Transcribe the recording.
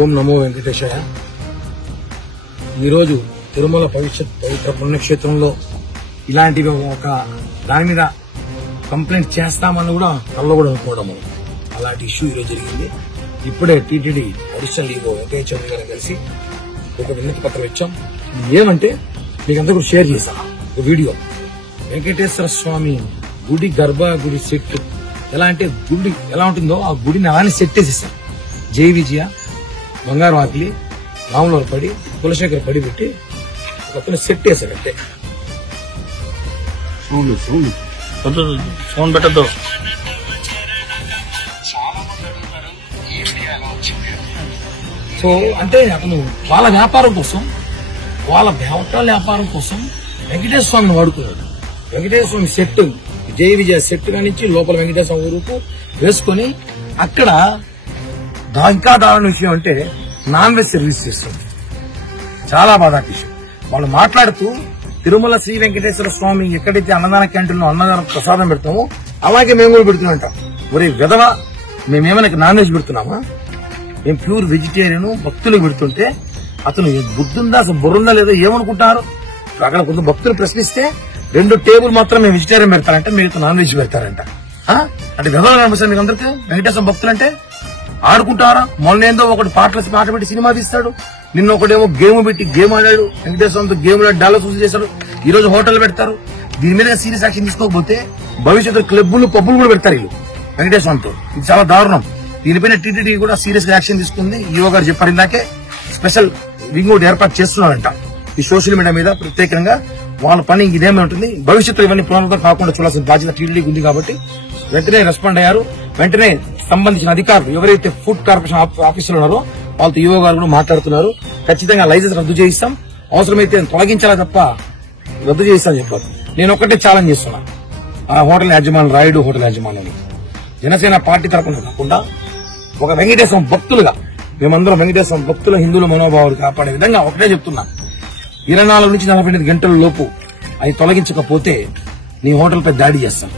ఓం నమో వెంకటేశాయ. ఈరోజు తిరుమల పవిత్ర పుణ్యక్షేత్రంలో ఇలాంటివి ఒక దాని మీద కంప్లైంట్ చేస్తామని కూడా కల్లో కూడా అనుకోవడం అలాంటి ఇష్యూ ఈరోజు జరిగింది. ఇప్పుడే టీటీడీ అడిషనల్ ఈవో వెంకయ్య చౌదరి గారిని కలిసి ఒక వినతి పత్రం ఇచ్చాం. ఏమంటే మీకు అంతా కూడా షేర్ చేశాం ఒక వీడియో. వెంకటేశ్వర స్వామి గుడి గర్భగుడి సెట్ ఎలా అంటే గుడి ఎలా ఉంటుందో ఆ గుడిని అలానే సెట్ వేసేసాం. జై విజయ, బంగారు ఆకిలి, రాములవారి పడి, కులశేఖర పడి పెట్టి ఒక సెట్ వేసాడు. అంటే సౌండ్ పెట్టద్దు. సో అంటే అతను వాళ్ళ వ్యాపారం కోసం, వాళ్ళ హోటల్ వ్యాపారం కోసం వెంకటేశ్వర స్వామిని వాడుకున్నాడు. వెంకటేశ్వర స్వామి సెట్, జై విజయ సెట్ నుంచి లోపల వెంకటేశ్వర స్వామి ఊరుకు వేసుకుని అక్కడ ఇంకా దారుణ విషయం అంటే నాన్ వెజ్ సర్వీస్ చేస్తుంది. చాలా బాధ విషయం. వాళ్ళు మాట్లాడుతూ తిరుమల శ్రీ వెంకటేశ్వర స్వామి ఎక్కడైతే అన్నదాన క్యాంటీన్లో అన్నదాన ప్రసాదం పెడతామో అలాగే మేము కూడా పెడుతున్నాం. ఒరే విధవ, మేమేమైనా నాన్ వెజ్ పెడుతున్నామా? మేము ప్యూర్ వెజిటేరియన్ భక్తులకు పెడుతుంటే అతను బుద్ధుందా, అసలు బుర్రుందా లేదో ఏమనుకుంటున్నారు. అక్కడ కొంత భక్తులు ప్రశ్నిస్తే 2 టేబుల్ మాత్రం మేము వెజిటేరియన్ పెడతారంటే మిగతా నాన్ వెజ్ పెడతారంట. అంటే విధవ కనిపిస్తారు మీకు అందరికీ. వెంకటేశ్వర భక్తులు అంటే ఆడుకుంటారా? మొన్నేందో ఒకటి పాట పెట్టి సినిమా తీస్తాడు, నిన్న ఒకటేమో గేమ్ పెట్టి గేమ్ ఆడాడు. వెంకటేశ్వరంతో గేమ్ డాలర్స్ వసూలు చేశాడు. ఈ రోజు హోటల్ పెడతారు. దీని మీద సీరియస్ యాక్షన్ తీసుకోకపోతే భవిష్యత్తు క్లబ్బులు పబ్బులు కూడా పెడతారు వీళ్ళు వెంకటేశ్వరంతో. ఇది చాలా దారుణం. దీనిపైన టీటీడీ కూడా సీరియస్ గా యాక్షన్ తీసుకుంది. ఈవో గారు చెప్పారు ఇందాకే స్పెషల్ వింగ్ ఒకటి ఏర్పాటు చేస్తున్నారంట. ఈ సోషల్ మీడియా మీద ప్రత్యేకంగా వాళ్ళ పని ఇదేమే ఉంటుంది. భవిష్యత్తులో ఇవన్నీ పునరుద్ధరణ కాకుండా చూడాల్సిన బాధ్యత టీటీడీకి ఉంది కాబట్టి వెంటనే రెస్పాండ్ అయ్యారు. వెంటనే సంబంధించిన అధికారులు ఎవరైతే ఫుడ్ కార్పొరేషన్ ఆఫీసులు ఉన్నారో వాళ్ళతో ఈవో గారు కూడా మాట్లాడుతున్నారు. ఖచ్చితంగా లైసెన్స్ రద్దు చేయిస్తాం, అవసరమైతే తొలగించాలా తప్ప రద్దు చేయిస్తామని చెప్పారు. నేను ఒక్కటే ఛాలెంజ్ చేస్తున్నా ఆ హోటల్ యాజమాన్యం, రాయుడు హోటల్ యాజమాన్యాన్ని, జనసేన పార్టీ తరఫున కాకుండా ఒక వెంకటేశ్వరం భక్తులుగా మేమందరం వెంకటేశ్వరం భక్తుల హిందువుల మనోభావాలు కాపాడే విధంగా ఒకటే చెప్తున్నా. 24 నుంచి 48 గంటల లోపు అది తొలగించకపోతే నీ హోటల్ పై దాడి చేస్తాం.